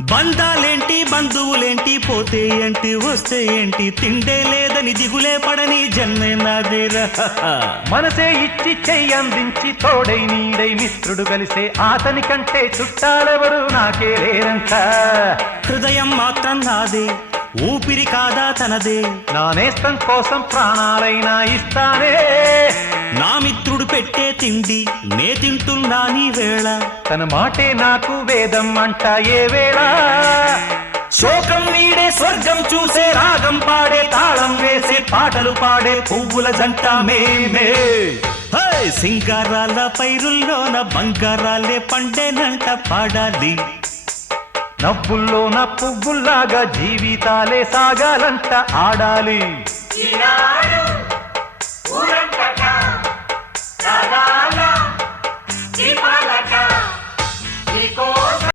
బంధాలేంటి బంధువులేంటి పోతే ఏంటి వస్తే ఏంటి తిండే లేదని దిగులే పడని జన్మే నాదేరా మనసే ఇచ్చి చెయ్యందించి తోడై నీడై మిత్రుడు కలిసే అతని కంటే చుట్టాలెవరు నాకే లేరంట హృదయం మాత్రం నాదే ఊపిరి కాదా తనదే నా నేస్తం కోసం ప్రాణాలైనా ఇస్తానే నా మిత్రుడు పెట్టే తిండి నే తింటున్నా నీ వేళ తన మాటే నాకు వేదం అంట ఏ వేళ శోకం వీడే స్వర్గం చూసే రాగం పాడే తాళం వేసే పాటలు పాడే పువ్వుల జంట మేమే సింగారాల పైరుల్లోన బంగారాలే పండేనంట పాడాలి నవ్వుల్లోన పువ్వుల్లాగా జీవితాలే సాగాలంట ఆడాలి.